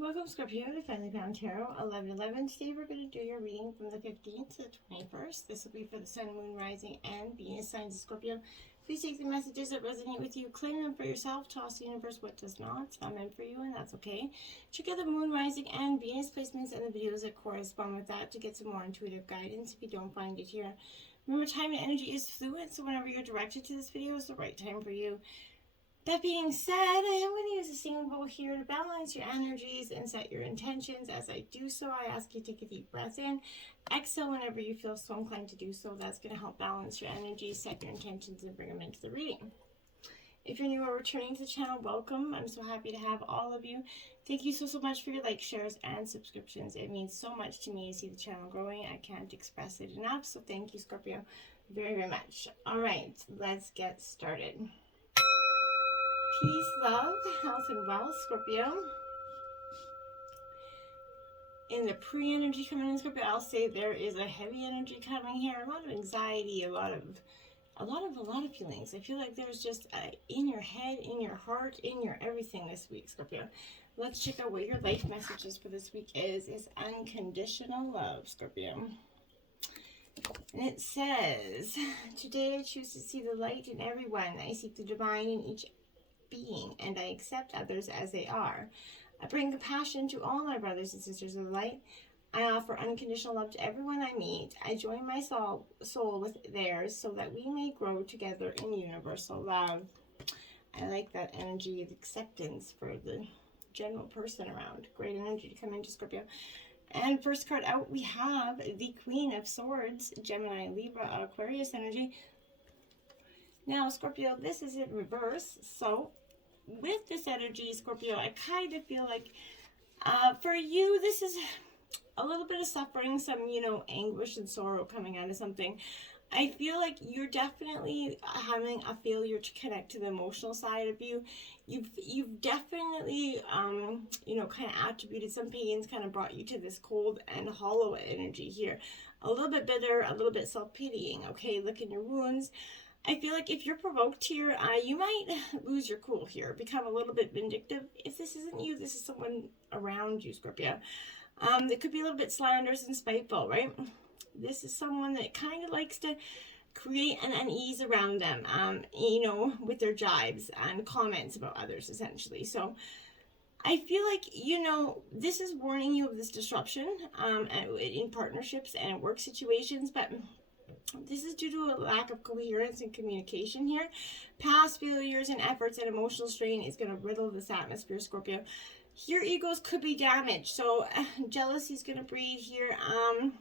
Welcome, Scorpio, to Finally Found Tarot 11/11. Today we're going to do your reading from the 15th to the 21st. This will be for the Sun, Moon, Rising, and Venus signs of Scorpio. Please take the messages that resonate with you, claim them for yourself, toss the universe what does not. It's not meant for you, and that's okay. Check out the Moon, Rising, and Venus placements and the videos that correspond with that to get some more intuitive guidance if you don't find it here. Remember, time and energy is fluid, so whenever you're directed to this video is the right time for you. That being said, I am going to use a singing bowl here to balance your energies and set your intentions. As I do so, I ask you to take a deep breath in. Exhale whenever you feel so inclined to do so. That's going to help balance your energies, set your intentions, and bring them into the reading. If you're new or returning to the channel, welcome. I'm so happy to have all of you. Thank you so much for your likes, shares, and subscriptions. It means so much to me to see the channel growing. I can't express it enough, so thank you, Scorpio, very much. All right, let's get started. Peace, love, health, and wealth, Scorpio. In the pre-energy coming in, Scorpio, I'll say there is a heavy energy coming here. A lot of anxiety, a lot of feelings. I feel like there's just in your head, in your heart, in your everything this week, Scorpio. Let's check out what your life messages for this week is unconditional love, Scorpio. And it says, today I choose to see the light in everyone. I seek the divine in each being, and I accept others as they are. I bring compassion to all my brothers and sisters of the light. I offer unconditional love to everyone I meet. I join my soul with theirs so that we may grow together in universal love. I like that energy of acceptance for the general person around. Great energy to come into, Scorpio. And first card out, we have the Queen of Swords, Gemini, Libra, Aquarius energy. Now, Scorpio, this is in reverse, so with this energy, Scorpio, I kind of feel like for you, this is a little bit of suffering, some, anguish and sorrow coming out of something. I feel like you're definitely having a failure to connect to the emotional side of you. You've definitely, kind of attributed some pains, kind of brought you to this cold and hollow energy here. A little bit bitter, a little bit self-pitying, okay? Look in your wounds. I feel like if you're provoked here, you might lose your cool here, become a little bit vindictive. If this isn't you, this is someone around you, Scorpio. It could be a little bit slanderous and spiteful, right? This is someone that kind of likes to create an unease around them, with their jibes and comments about others, essentially. So I feel like, this is warning you of this disruption in partnerships and work situations, but this is due to a lack of coherence and communication here. Past failures and efforts and emotional strain is going to riddle this atmosphere, Scorpio. Your egos could be damaged, so jealousy is going to breed here, and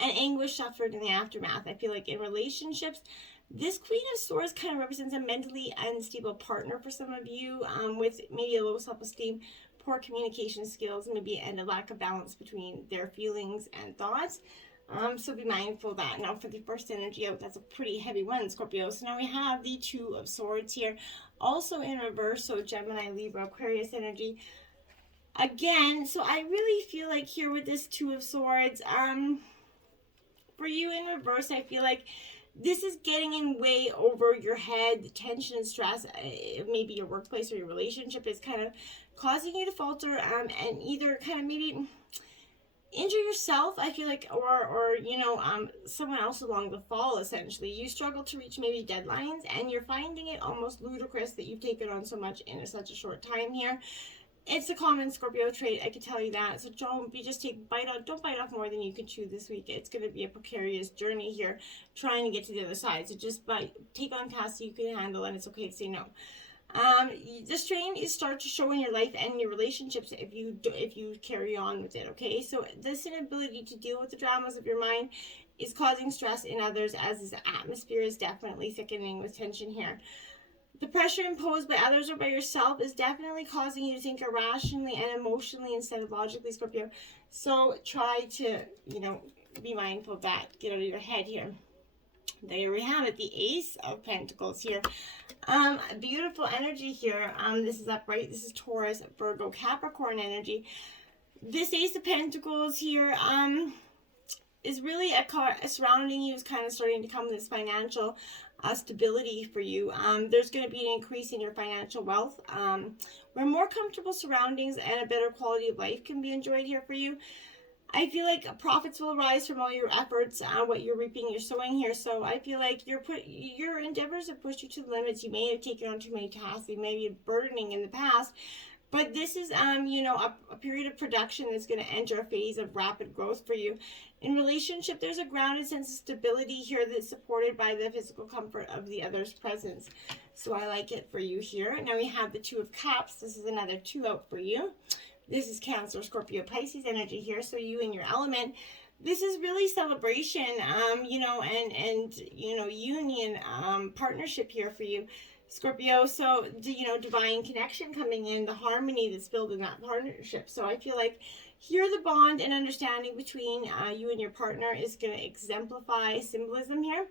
anguish suffered in the aftermath. I feel like in relationships, this Queen of Swords kind of represents a mentally unstable partner for some of you, with maybe a low self-esteem, poor communication skills, maybe, and a lack of balance between their feelings and thoughts. So be mindful of that. Now for the first energy out, that's a pretty heavy one, Scorpio. So now we have the Two of Swords here, also in reverse, so Gemini, Libra, Aquarius energy. Again, so I really feel like here with this Two of Swords, for you in reverse, I feel like this is getting in way over your head. The tension and stress, maybe your workplace or your relationship is kind of causing you to falter, and either kind of maybe injure yourself, I feel like, or someone else along the fall, essentially. You struggle to reach maybe deadlines, and you're finding it almost ludicrous that you've taken on so much in such a short time here. It's a common Scorpio trait, I can tell you that. So don't bite off more than you can chew this week. It's going to be a precarious journey here, trying to get to the other side. So just take on tasks you can handle, and it's okay to say no. The strain is start to show in your life and your relationships if you carry on with it, okay? So this inability to deal with the dramas of your mind is causing stress in others, as this atmosphere is definitely thickening with tension here. The pressure imposed by others or by yourself is definitely causing you to think irrationally and emotionally instead of logically, Scorpio. So try to, be mindful of that. Get out of your head here. There we have it, the Ace of Pentacles here. Beautiful energy here. This is upright. This is Taurus, Virgo, Capricorn energy. This Ace of Pentacles here is really a card surrounding you, is kind of starting to come this financial stability for you. There's going to be an increase in your financial wealth, where more comfortable surroundings and a better quality of life can be enjoyed here for you. I feel like profits will rise from all your efforts, what you're reaping, you're sowing here. So I feel like your endeavors have pushed you to the limits. You may have taken on too many tasks. They may be burdening in the past. But this is, a period of production that's going to enter a phase of rapid growth for you. In relationship, there's a grounded sense of stability here that's supported by the physical comfort of the other's presence. So I like it for you here. Now we have the Two of Cups. This is another 2 out for you. This is Cancer, Scorpio, Pisces energy here. So you and your element. This is really celebration, and union, partnership here for you, Scorpio. So, divine connection coming in, the harmony that's built in that partnership. So I feel like here the bond and understanding between you and your partner is going to exemplify symbolism here.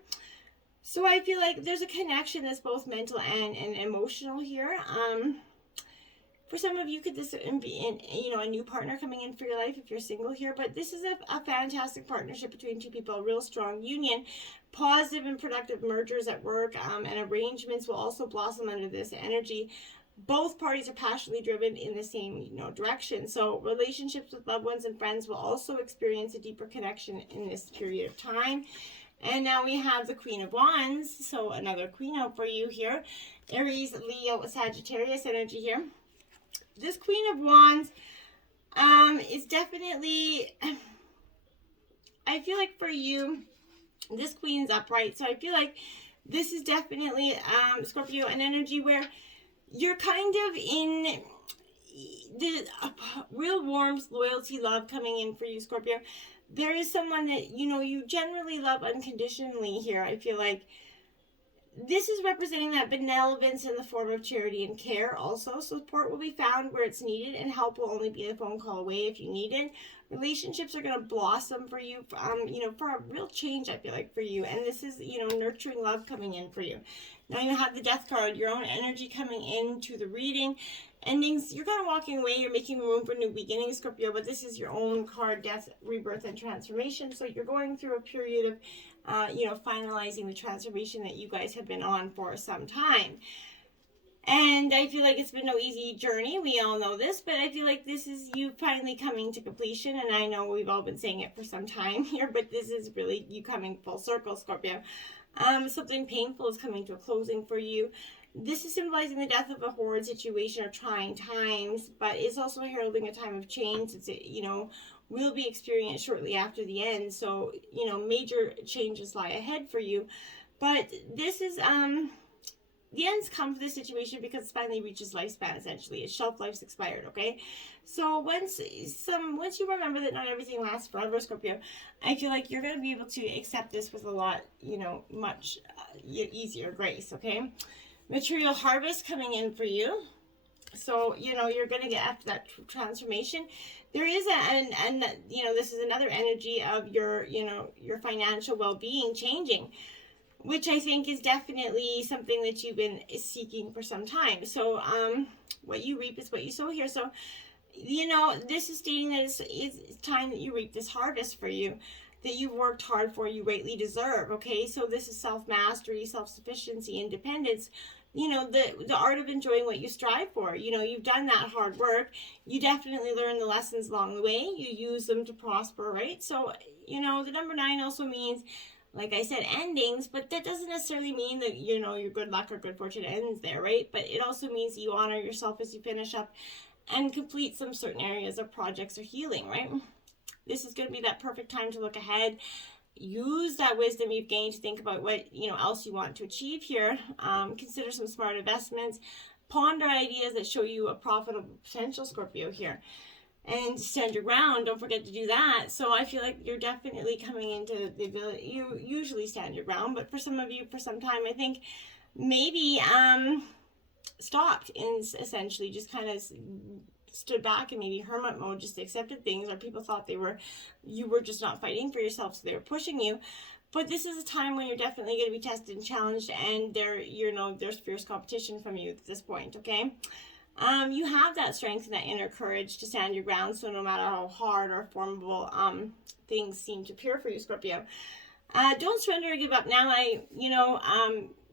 So I feel like there's a connection that's both mental and emotional here. For some of you, could this be a new partner coming in for your life if you're single here? But this is a fantastic partnership between two people, a real strong union. Positive and productive mergers at work and arrangements will also blossom under this energy. Both parties are passionately driven in the same direction. So relationships with loved ones and friends will also experience a deeper connection in this period of time. And now we have the Queen of Wands. So another queen out for you here. Aries, Leo, Sagittarius energy here. This Queen of Wands is definitely, I feel like for you, this Queen's upright. So I feel like this is definitely, Scorpio, an energy where you're kind of in the real warmth, loyalty, love coming in for you, Scorpio. There is someone that, you generally love unconditionally here. I feel like this is representing that benevolence in the form of charity and care also. Support will be found where it's needed, and help will only be a phone call away if you need it. Relationships are going to blossom for you, for a real change, I feel like, for you. And this is, nurturing love coming in for you. Now you have the Death card, your own energy coming into the reading. Endings, you're kind of walking away, you're making room for new beginnings, Scorpio, but this is your own card, death, rebirth, and transformation. So you're going through a period of finalizing the transformation that you guys have been on for some time. And I feel like it's been no easy journey. We all know this, but I feel like this is you finally coming to completion. And I know we've all been saying it for some time here, but this is really you coming full circle, Scorpio. Something painful is coming to a closing for you. This is symbolizing the death of a horrid situation or trying times, but it's also heralding a time of change. It's, will be experienced shortly after the end. So, major changes lie ahead for you. But this is, the ends come for this situation because it finally reaches lifespan, essentially. Its shelf life's expired, okay? So once you remember that not everything lasts forever, Scorpio, I feel like you're going to be able to accept this with a lot, much easier grace, okay? Material harvest coming in for you. So, you're going to get after that transformation. There is this is another energy of your financial well-being changing, which I think is definitely something that you've been seeking for some time. So, what you reap is what you sow here. So, this is stating that it's time that you reap this harvest for you, that you've worked hard for, you rightly deserve, okay? So this is self-mastery, self-sufficiency, independence, the art of enjoying what you strive for. You've done that hard work. You definitely learn the lessons along the way. You use them to prosper, right? So, the number 9 also means, like I said, endings, but that doesn't necessarily mean that, your good luck or good fortune ends there, right? But it also means you honor yourself as you finish up and complete some certain areas of projects or healing, right? This is going to be that perfect time to look ahead. Use that wisdom you've gained to think about what else you want to achieve here. Consider some smart investments. Ponder ideas that show you a profitable potential, Scorpio, here. And stand your ground. Don't forget to do that. So I feel like you're definitely coming into the ability. You usually stand your ground, but for some of you, for some time, I think maybe stopped and essentially just kind of stood back and maybe hermit mode, just accepted things, or people thought you were just not fighting for yourself, so they were pushing you. But this is a time when you're definitely going to be tested and challenged, and there's fierce competition from you at this point, okay? You have that strength and that inner courage to stand your ground, so no matter how hard or formidable things seem to appear for you, Scorpio. Don't surrender or give up now.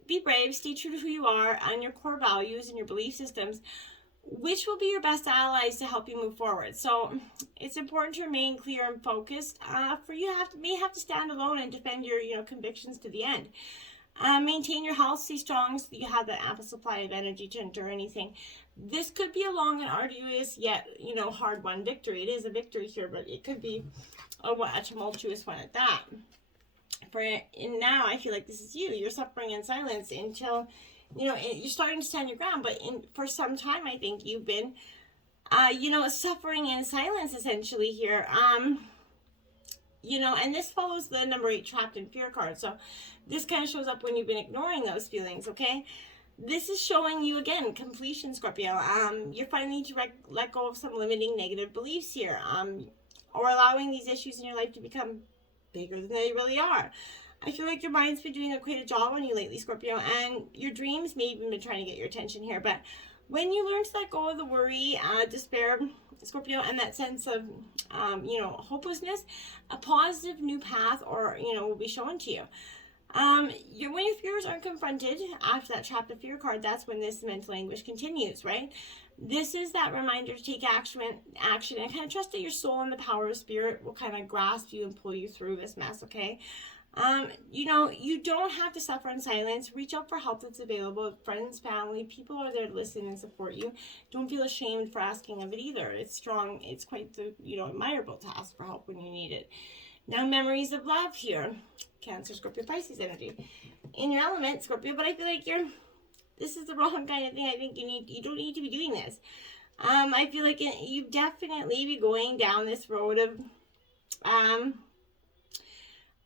be brave, stay true to who you are and your core values and your belief systems, which will be your best allies to help you move forward. So it's important to remain clear and focused. For you may have to stand alone and defend your convictions to the end. Maintain your health, stay strong so that you have that ample supply of energy to endure anything. This could be a long and arduous yet hard-won victory. It is a victory here, but it could be a tumultuous one at that. And now I feel like this is you. You're suffering in silence until you're starting to stand your ground, but for some time, I think you've been, suffering in silence essentially here. And this follows the number 8 trapped in fear card. So this kind of shows up when you've been ignoring those feelings, okay? This is showing you, again, completion, Scorpio. You're finally to let go of some limiting negative beliefs here, or allowing these issues in your life to become bigger than they really are. I feel like your mind's been doing quite a job on you lately, Scorpio, and your dreams may even been trying to get your attention here. But when you learn to let go of the worry, despair, Scorpio, and that sense of, hopelessness, a positive new path will be shown to you. When your fears aren't confronted after that trapped in fear card, that's when this mental anguish continues, right? This is that reminder to take action and kind of trust that your soul and the power of spirit will kind of grasp you and pull you through this mess, okay? You don't have to suffer in silence. Reach out for help that's available. Friends, family, people are there to listen and support you. Don't feel ashamed for asking of it either. It's strong. It's quite the, admirable to ask for help when you need it. Now, memories of love here. Cancer, Scorpio, Pisces energy. In your element, Scorpio, but I feel like this is the wrong kind of thing. I think you don't need to be doing this. I feel like you definitely be going down this road of,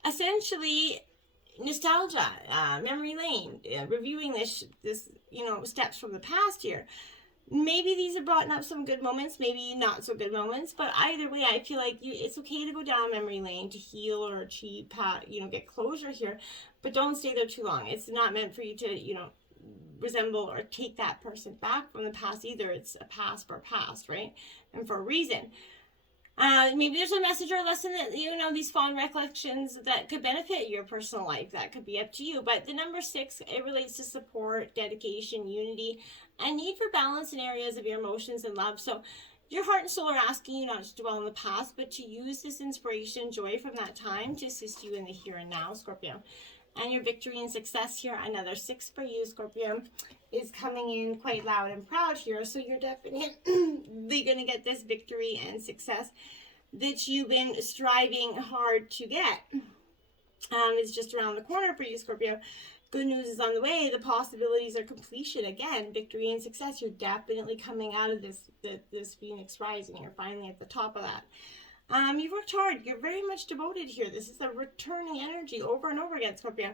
essentially nostalgia, memory lane, reviewing this steps from the past here. Maybe these have brought up some good moments, maybe not so good moments, but either way, I feel like it's okay to go down memory lane to heal or achieve, get closure here, but don't stay there too long. It's not meant for you to, resemble or take that person back from the past either. It's a past for a past, right? And for a reason. Maybe there's a message or a lesson that, these fond recollections that could benefit your personal life. That could be up to you. But the number 6, it relates to support, dedication, unity, and need for balance in areas of your emotions and love. So your heart and soul are asking you not to dwell in the past, but to use this inspiration, joy from that time to assist you in the here and now, Scorpio. And your victory and success here, another 6 for you, Scorpio, is coming in quite loud and proud here. So you're definitely going to get this victory and success that you've been striving hard to get. It's just around the corner for you, Scorpio. Good news is on the way. The possibilities are completion. Again, victory and success. You're definitely coming out of this Phoenix rising. You're finally at the top of that. You've worked hard. You're very much devoted here. This is a returning energy over and over again, Scorpio.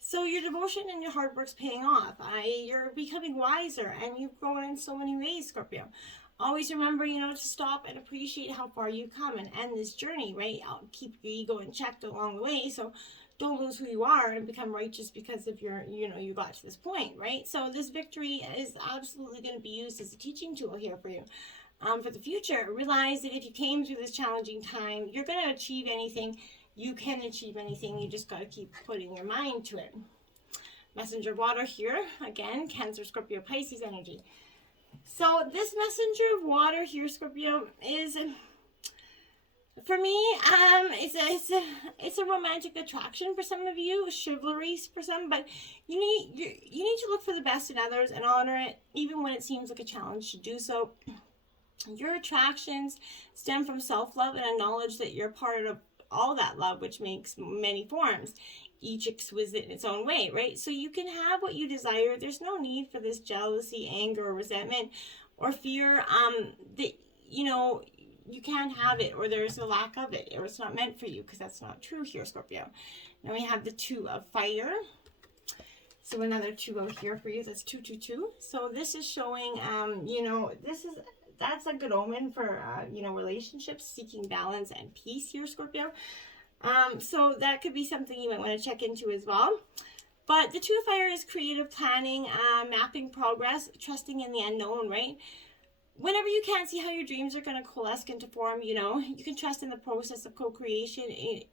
So your devotion and your hard work's paying off. You're becoming wiser, and you've grown in so many ways, Scorpio. Always remember, to stop and appreciate how far you've come and end this journey, right? I'll keep your ego in check along the way, so don't lose who you are and become righteous because of you got to this point, right? So this victory is absolutely going to be used as a teaching tool here for you. For the future, realize that if you came through this challenging time, you're going to achieve anything. You can achieve anything. You just got to keep putting your mind to it. Messenger water here. Again, Cancer, Scorpio, Pisces energy. So this messenger of water here, Scorpio, is, for me, it's a romantic attraction for some of you, chivalry for some, but you need to look for the best in others and honor it, even when it seems like a challenge to do so. Your attractions stem from self-love and a knowledge that you're part of all that love, which makes many forms, each exquisite in its own way, right? So you can have what you desire. There's no need for this jealousy, anger, or resentment, or fear that, you can't have it, or there's a lack of it, or it's not meant for you, because that's not true here, Scorpio. Now we have the 2 of fire. So another 2 out here for you. That's 222. So this is showing, that's a good omen for, relationships, seeking balance and peace here, Scorpio. So that could be something you might want to check into as well. But the 2 of fire is creative planning, mapping progress, trusting in the unknown, right? whenever you can't see how your dreams are going to coalesce into form, you know, you can trust in the process of co-creation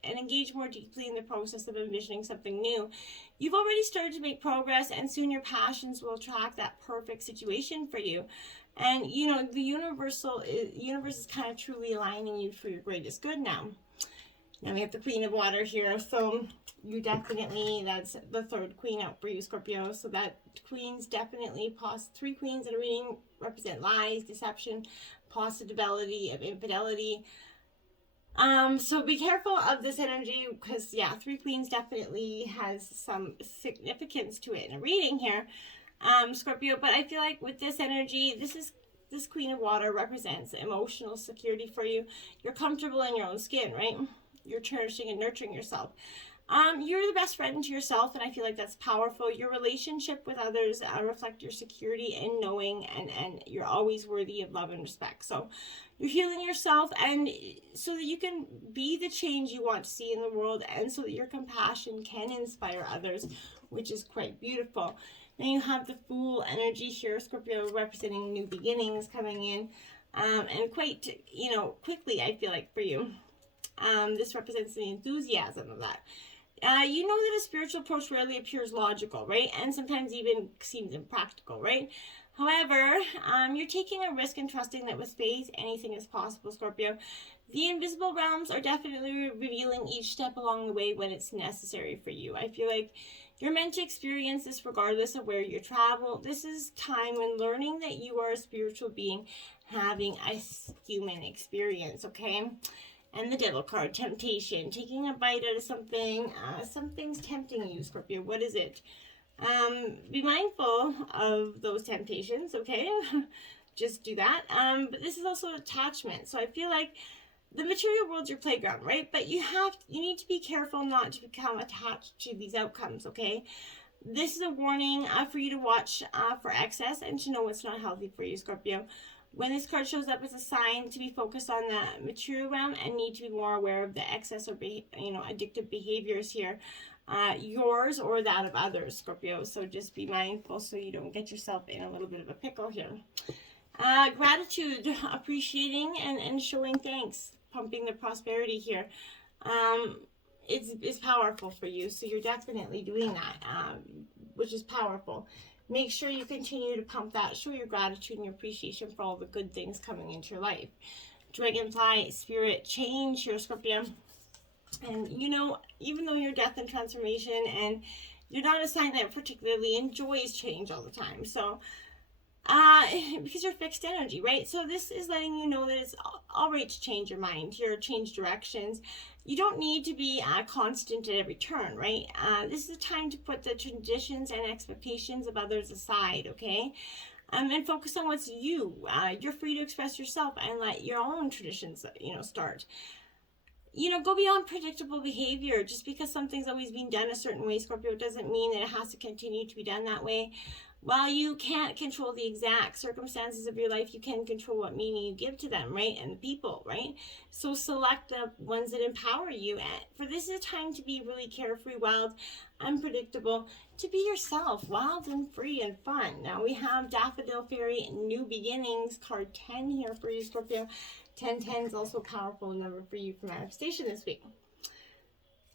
and engage more deeply in the process of envisioning something new. You've already started to make progress, and soon your passions will attract that perfect situation for you. And, you know, the universe is kind of truly aligning you for your greatest good now. Now we have the Queen of Water here, so you definitely, that's the third queen out for you, Scorpio. So that queen's definitely, three queens in a reading represent lies, deception, possibility of infidelity. So be careful of this energy, because yeah, three queens definitely has some significance to it in a reading here, Scorpio. But I feel like with this energy, this Queen of Water represents emotional security for you. You're comfortable in your own skin, right? You're cherishing and nurturing yourself. You're the best friend to yourself, and I feel like that's powerful. Your relationship with others reflect your security and knowing, and you're always worthy of love and respect. So you're healing yourself, and so that you can be the change you want to see in the world, and so that your compassion can inspire others, which is quite beautiful. Then you have the Fool energy here, Scorpio, representing new beginnings coming in, and quite, you know, quickly, I feel like, for you. This represents the enthusiasm of that. You know that a spiritual approach rarely appears logical, right? And sometimes even seems impractical, right? However, you're taking a risk and trusting that with faith, anything is possible, Scorpio. The invisible realms are definitely revealing each step along the way when it's necessary for you. I feel like you're meant to experience this regardless of where you travel. This is time when learning that you are a spiritual being having a human experience, okay? And the Devil card, temptation, taking a bite out of something. Something's tempting you, Scorpio. What is it? Be mindful of those temptations, okay? Just do that. But this is also attachment. So I feel like the material world's your playground, right? But you need to be careful not to become attached to these outcomes, okay? This is a warning for you to watch for excess and to know what's not healthy for you, Scorpio. When this card shows up, it's a sign to be focused on the material realm and need to be more aware of the excess or addictive behaviors here, yours or that of others, Scorpio. So just be mindful so you don't get yourself in a little bit of a pickle here. Gratitude, appreciating and showing thanks, pumping the prosperity here. It's powerful for you, so you're definitely doing that, which is powerful. Make sure you continue to pump that. Show your gratitude and your appreciation for all the good things coming into your life. Dragonfly, spirit, change here, Scorpio. And, you know, even though you're death and transformation, and you're not a sign that particularly enjoys change all the time. So, because you're fixed energy, right? So this is letting you know that it's all right to change your mind here, change directions. You don't need to be constant at every turn, right? This is a time to put the traditions and expectations of others aside, okay? And focus on what's you. You're free to express yourself and let your own traditions, start. Go beyond predictable behavior. Just because something's always been done a certain way, Scorpio, doesn't mean that it has to continue to be done that way. While you can't control the exact circumstances of your life, you can control what meaning you give to them, right? And the people, right? So select the ones that empower you. And for this is a time to be really carefree, wild, unpredictable, to be yourself, wild and free and fun. Now we have Daffodil Fairy, New Beginnings, card 10 here for you, Scorpio. 1010 is also a powerful number for you for manifestation this week.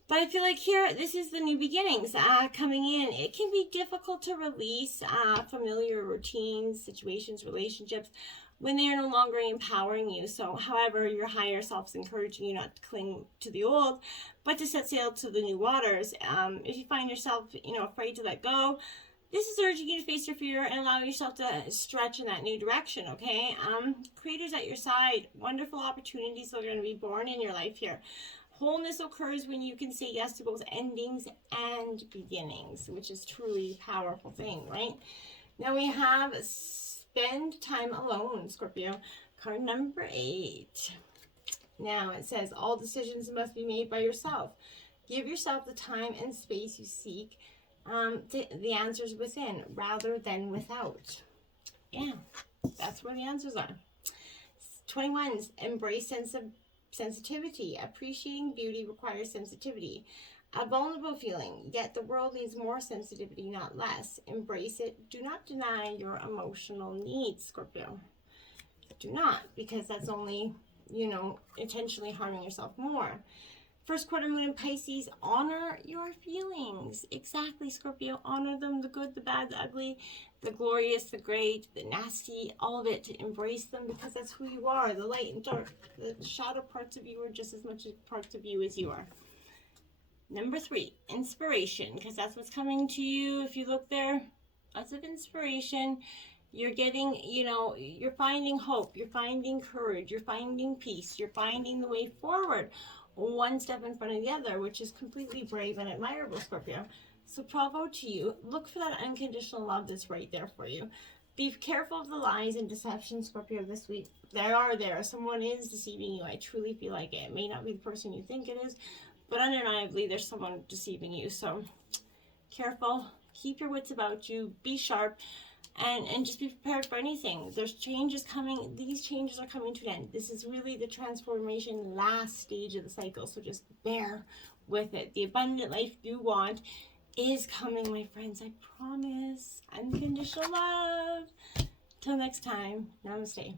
But I feel like here, this is the new beginnings coming in. It can be difficult to release familiar routines, situations, relationships when they are no longer empowering you. So, however, your higher self is encouraging you not to cling to the old, but to set sail to the new waters. If you find yourself, afraid to let go, this is urging you to face your fear and allow yourself to stretch in that new direction, okay? Creators at your side, wonderful opportunities are going to be born in your life here. Wholeness occurs when you can say yes to both endings and beginnings, which is truly a powerful thing, right? Now we have Spend Time Alone, Scorpio, card number 8. Now it says, all decisions must be made by yourself. Give yourself the time and space you seek, the answers within rather than without. Yeah, that's where the answers are. 21, embrace sensitivity. Appreciating beauty requires sensitivity. A vulnerable feeling, yet the world needs more sensitivity, not less. Embrace it. Do not deny your emotional needs, Scorpio. do not, because that's only, you know, intentionally harming yourself more. First quarter moon in Pisces, honor your feelings. Exactly, Scorpio. Honor them, the good, the bad, the ugly, the glorious, the great, the nasty, all of it. Embrace them, because that's who you are. The light and dark, the shadow parts of you are just as much parts of you as you are. Number 3, inspiration, because that's what's coming to you. If you look there, lots of inspiration. You're getting, you know, you're finding hope. You're finding courage. You're finding peace. You're finding the way forward, one step in front of the other, which is completely brave and admirable, Scorpio. So bravo to you. Look for that unconditional love that's right there for you. Be careful of the lies and deception, Scorpio, this week. There. Someone is deceiving you. I truly feel like it. It may not be the person you think it is, but undeniably there's someone deceiving you. So careful. Keep your wits about you. Be sharp. And just be prepared for anything. There's changes coming. These changes are coming to an end. This is really the transformation last stage of the cycle. So just bear with it. The abundant life you want is coming, my friends. I promise. Unconditional love. Till next time. Namaste.